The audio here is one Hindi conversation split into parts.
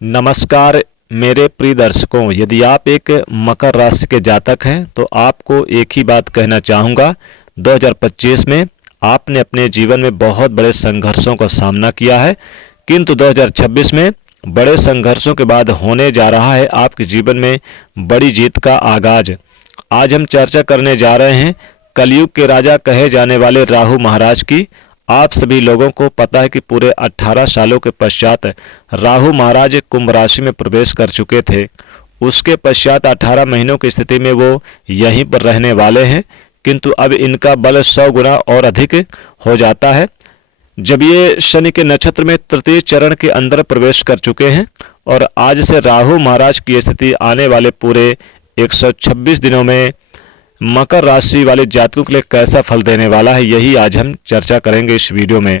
नमस्कार मेरे प्रिय दर्शकों, यदि आप एक मकर राशि के जातक हैं तो आपको एक ही बात कहना चाहूँगा। 2025 में आपने अपने जीवन में बहुत बड़े संघर्षों का सामना किया है, किंतु 2026 में बड़े संघर्षों के बाद होने जा रहा है आपके जीवन में बड़ी जीत का आगाज। आज हम चर्चा करने जा रहे हैं कलयुग के राजा कहे जाने वाले राहु महाराज की। आप सभी लोगों को पता है कि पूरे 18 सालों के पश्चात राहु महाराज कुंभ राशि में प्रवेश कर चुके थे। उसके पश्चात 18 महीनों की स्थिति में वो यहीं पर रहने वाले हैं, किंतु अब इनका बल 100 गुना और अधिक हो जाता है जब ये शनि के नक्षत्र में तृतीय चरण के अंदर प्रवेश कर चुके हैं। और आज से राहु महाराज की स्थिति आने वाले पूरे 126 दिनों में मकर राशि वाले जातकों के लिए कैसा फल देने वाला है, यही आज हम चर्चा करेंगे इस वीडियो में।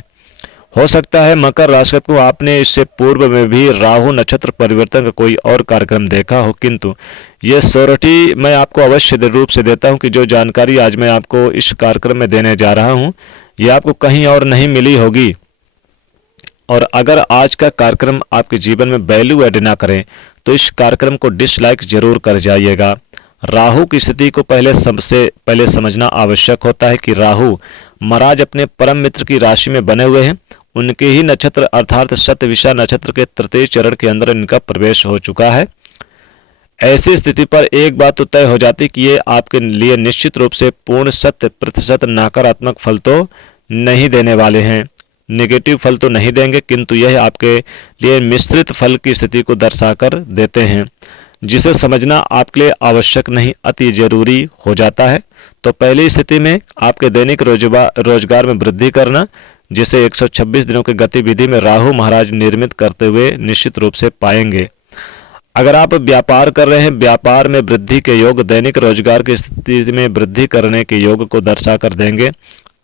हो सकता है मकर राशि को आपने इससे पूर्व में भी राहु नक्षत्र परिवर्तन का कोई और कार्यक्रम देखा हो, किंतु ये श्योरिटी मैं आपको अवश्य रूप से देता हूं कि जो जानकारी आज मैं आपको इस कार्यक्रम में देने जा रहा हूं, ये आपको कहीं और नहीं मिली होगी। और अगर आज का कार्यक्रम आपके जीवन में वैल्यू ऐड ना करें तो इस कार्यक्रम को डिसलाइक जरूर कर जाइएगा। राहु की स्थिति को सबसे पहले समझना आवश्यक होता है कि राहु महाराज अपने परम मित्र की राशि में बने हुए हैं। उनके ही नक्षत्र अर्थात शतविषा नक्षत्र के तृतीय चरण के अंदर इनका प्रवेश हो चुका है। ऐसी स्थिति पर एक बात तो तय हो जाती कि ये आपके लिए निश्चित रूप से पूर्ण 100% नकारात्मक फल तो नहीं देने वाले हैं, नेगेटिव फल तो नहीं देंगे, किंतु यह आपके लिए मिश्रित फल की स्थिति को दर्शाकर देते हैं, जिसे समझना आपके लिए आवश्यक नहीं अति जरूरी हो जाता है। तो पहली स्थिति में आपके दैनिक रोजगार में वृद्धि करना, जिसे 126 दिनों की गतिविधि में राहु महाराज निर्मित करते हुए निश्चित रूप से पाएंगे। अगर आप व्यापार कर रहे हैं, व्यापार में वृद्धि के योग दैनिक रोजगार की स्थिति में वृद्धि करने के योग को दर्शा कर देंगे।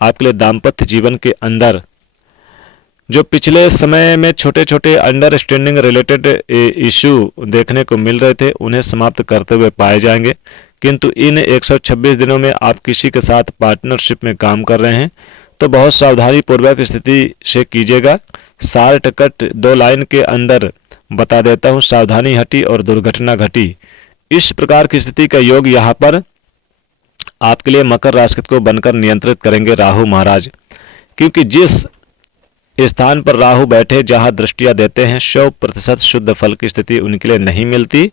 आपके लिए दाम्पत्य जीवन के अंदर जो पिछले समय में छोटे छोटे अंडरस्टैंडिंग रिलेटेड इश्यू देखने को मिल रहे थे, उन्हें समाप्त करते हुए पाए जाएंगे। किंतु इन 126 दिनों में आप किसी के साथ पार्टनरशिप में काम कर रहे हैं तो बहुत सावधानी पूर्वक स्थिति से कीजिएगा। शार्ट कट 2 लाइन के अंदर बता देता हूं, सावधानी हटी और दुर्घटना घटी। इस प्रकार की स्थिति का योग यहाँ पर आपके लिए मकर राशि को बनकर नियंत्रित करेंगे राहु महाराज, क्योंकि जिस स्थान पर राहु बैठे जहां दृष्टियां देते हैं 100% शुद्ध फल की स्थिति उनके लिए नहीं मिलती।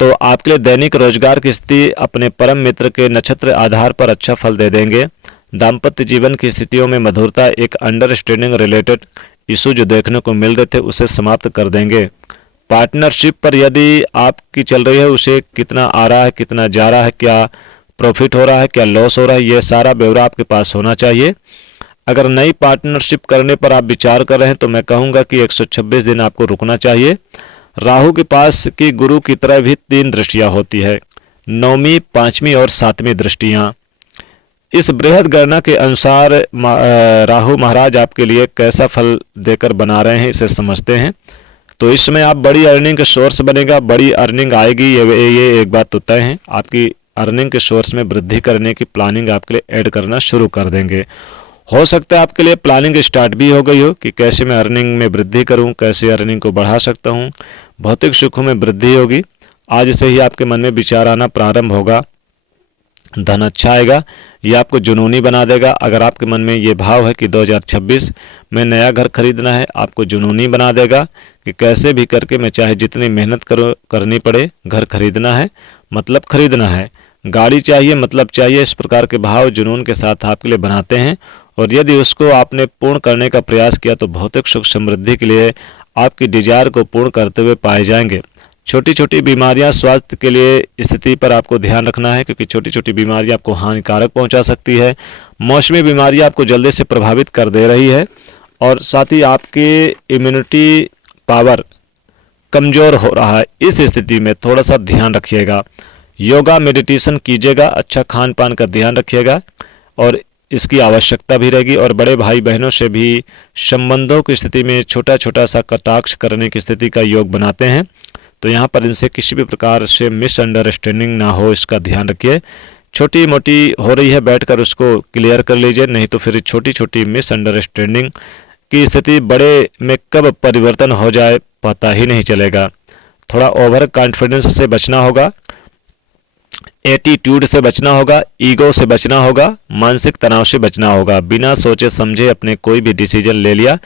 तो आपके लिए दैनिक रोजगार की स्थिति अपने परम मित्र के नक्षत्र आधार पर अच्छा फल दे देंगे। दाम्पत्य जीवन की स्थितियों में मधुरता, एक अंडरस्टैंडिंग रिलेटेड इशू जो देखने को मिल रहे थे उसे समाप्त कर देंगे। पार्टनरशिप पर यदि आपकी चल रही है, उसे कितना आ रहा है, कितना जा रहा है, क्या प्रॉफिट हो रहा है, क्या लॉस हो रहा है, यह सारा ब्यौरा आपके पास होना चाहिए। अगर नई पार्टनरशिप करने पर आप विचार कर रहे हैं तो मैं कहूंगा कि 126 दिन आपको रुकना चाहिए। राहु के पास की गुरु की तरह भी 3 दृष्टियां होती है, 9वीं, 5वीं और 7वीं दृष्टियां। इस बृहद गणना के अनुसार राहु महाराज आपके लिए कैसा फल देकर बना रहे हैं इसे समझते हैं। तो इस समय आप बड़ी अर्निंग का सोर्स बनेगा, बड़ी अर्निंग आएगी, ये एक बात तो तय है। आपकी अर्निंग के सोर्स में वृद्धि करने की प्लानिंग आपके लिए ऐड करना शुरू कर देंगे। हो सकता है आपके लिए प्लानिंग स्टार्ट भी हो गई हो कि कैसे मैं अर्निंग में वृद्धि करूं, कैसे अर्निंग को बढ़ा सकता हूं, भौतिक सुखों में वृद्धि होगी। आज से ही आपके मन में विचार आना प्रारंभ होगा, धन अच्छा आएगा, ये आपको जुनूनी बना देगा। अगर आपके मन में ये भाव है कि 2026 में नया घर खरीदना है, आपको जुनूनी बना देगा कि कैसे भी करके मैं चाहे जितनी मेहनत करनी पड़े घर खरीदना है, मतलब खरीदना है, गाड़ी चाहिए मतलब चाहिए। इस प्रकार के भाव जुनून के साथ आपके लिए बनाते हैं और यदि उसको आपने पूर्ण करने का प्रयास किया तो भौतिक सुख समृद्धि के लिए आपकी डिजायर को पूर्ण करते हुए पाए जाएंगे। छोटी छोटी बीमारियां स्वास्थ्य के लिए स्थिति पर आपको ध्यान रखना है, क्योंकि छोटी छोटी बीमारियां आपको हानिकारक पहुंचा सकती है। मौसमी बीमारी आपको जल्दी से प्रभावित कर दे रही है और साथ ही आपकी इम्यूनिटी पावर कमजोर हो रहा है। इस स्थिति में थोड़ा सा ध्यान रखिएगा, योगा मेडिटेशन कीजिएगा, अच्छा खान पान का ध्यान रखिएगा और इसकी आवश्यकता भी रहेगी। और बड़े भाई बहनों से भी संबंधों की स्थिति में छोटा छोटा सा कटाक्ष करने की स्थिति का योग बनाते हैं, तो यहाँ पर इनसे किसी भी प्रकार से मिसअंडरस्टैंडिंग ना हो, इसका ध्यान रखिए। छोटी मोटी हो रही है, बैठकर उसको क्लियर कर लीजिए, नहीं तो फिर छोटी छोटी मिसअंडरस्टैंडिंग की स्थिति बड़े में कब परिवर्तन हो जाए पता ही नहीं चलेगा। थोड़ा ओवर कॉन्फिडेंस से बचना होगा, एटीट्यूड से बचना होगा, ईगो से बचना होगा, मानसिक तनाव से बचना होगा। बिना सोचे समझे अपने कोई भी डिसीजन ले लिया,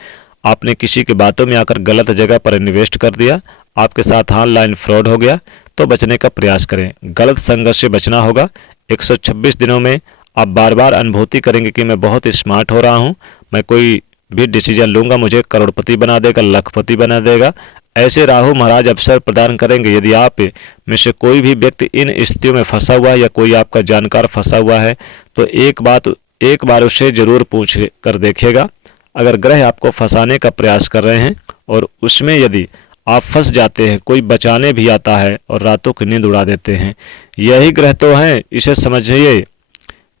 आपने किसी की बातों में आकर गलत जगह पर इन्वेस्ट कर दिया, आपके साथ ऑनलाइन फ्रॉड हो गया, तो बचने का प्रयास करें। गलत संगत से बचना होगा। 126 दिनों में आप बार बार अनुभूति करेंगे कि मैं बहुत स्मार्ट हो रहा हूँ, मैं कोई भी डिसीजन लूंगा मुझे करोड़पति बना देगा, लखपति बना देगा। ऐसे राहु महाराज अवसर प्रदान करेंगे। यदि आप में से कोई भी व्यक्ति इन स्थितियों में फंसा हुआ है या कोई आपका जानकार फंसा हुआ है, तो एक बार उससे जरूर पूछ कर देखिएगा। अगर ग्रह आपको फंसाने का प्रयास कर रहे हैं और उसमें यदि आप फंस जाते हैं, कोई बचाने भी आता है और रातों की नींद उड़ा देते हैं, यही ग्रह तो हैं, इसे समझिए।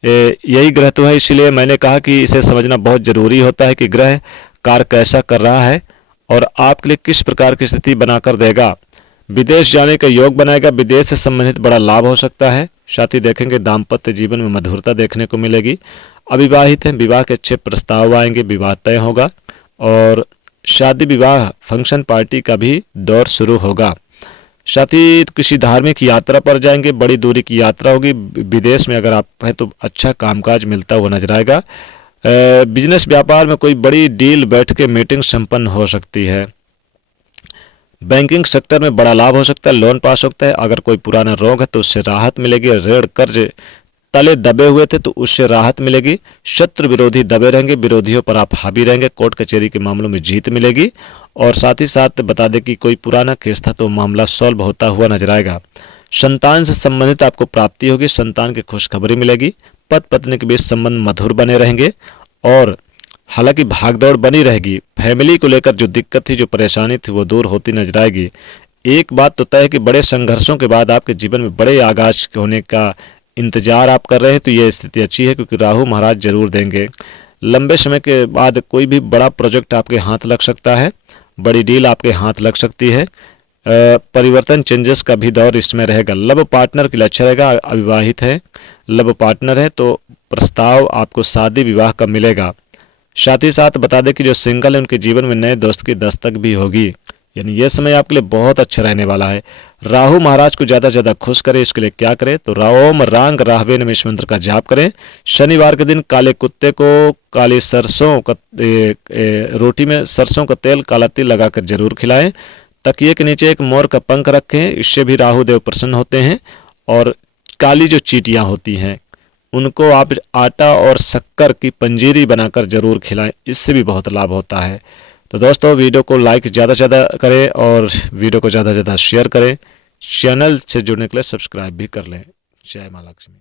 यही ग्रह तो है, इसलिए मैंने कहा कि इसे समझना बहुत जरूरी होता है कि ग्रह कार्य कैसा कर रहा है और आपके लिए किस प्रकार की स्थिति बनाकर देगा। विदेश जाने का योग बनाएगा, विदेश से संबंधित बड़ा लाभ हो सकता है। साथ ही देखेंगे दाम्पत्य जीवन में मधुरता देखने को मिलेगी। अविवाहित हैं, विवाह के अच्छे प्रस्ताव आएंगे, विवाह तय होगा और शादी विवाह फंक्शन पार्टी का भी दौर शुरू होगा। साथ ही किसी धार्मिक यात्रा पर जाएंगे, बड़ी दूरी की यात्रा होगी। विदेश में अगर आप हैं तो अच्छा कामकाज मिलता हुआ नजर आएगा। बिजनेस व्यापार में कोई बड़ी डील बैठ के मीटिंग संपन्न हो सकती है। बैंकिंग सेक्टर में बड़ा लाभ हो सकता है, लोन पास हो सकता है। अगर कोई पुराना रोग है तो उससे राहत मिलेगी। ऋण कर्ज तले दबे हुए थे तो उससे राहत मिलेगी। शत्रु विरोधी दबे रहेंगे, विरोधियों पर आप हावी रहेंगे। कोर्ट कचहरी के मामलों में जीत मिलेगी। और साथ ही साथ बता दें कि कोई पुराना केस था तो मामला सॉल्व होता हुआ नजर आएगा। संतान से संबंधित आपको प्राप्ति होगी, संतान की खुशखबरी मिलेगी। पति पत्नी के बीच संबंध मधुर बने रहेंगे और हालांकि भागदौड़ बनी रहेगी। फैमिली को लेकर जो दिक्कत थी, जो परेशानी थी, वो दूर होती नजर आएगी। एक बात तो तय है कि बड़े संघर्षों के बाद आपके जीवन में बड़े आगाज होने का इंतजार आप कर रहे हैं, तो ये स्थिति अच्छी है क्योंकि राहु महाराज जरूर देंगे। लंबे समय के बाद कोई भी बड़ा प्रोजेक्ट आपके हाथ लग सकता है, बड़ी डील आपके हाथ लग सकती है। परिवर्तन चेंजेस का भी दौर इसमें रहेगा। लव पार्टनर के लिए अच्छा रहेगा। अविवाहित है, लव पार्टनर है तो प्रस्ताव आपको शादी विवाह का मिलेगा। साथ ही साथ बता दें कि जो सिंगल है उनके जीवन में नए दोस्त की दस्तक भी होगी, यानी यह समय आपके लिए बहुत अच्छा रहने वाला है। राहु महाराज को ज़्यादा से ज़्यादा खुश करें, इसके लिए क्या करें तो ओम रांग राहवे नमः इस मंत्र का जाप करें। शनिवार के दिन काले कुत्ते को काली सरसों का रोटी में सरसों का तेल काला तिल लगाकर जरूर खिलाएं। तकिए के नीचे एक मोर का पंख रखें, इससे भी राहु देव प्रसन्न होते हैं। और काली जो चींटियां होती हैं उनको आप आटा और शक्कर की पंजीरी बनाकर जरूर खिलाएं, इससे भी बहुत लाभ होता है। तो दोस्तों वीडियो को लाइक ज़्यादा से ज़्यादा करें और वीडियो को ज़्यादा से ज़्यादा शेयर करें। चैनल से जुड़ने के लिए सब्सक्राइब भी कर लें। जय मां लक्ष्मी।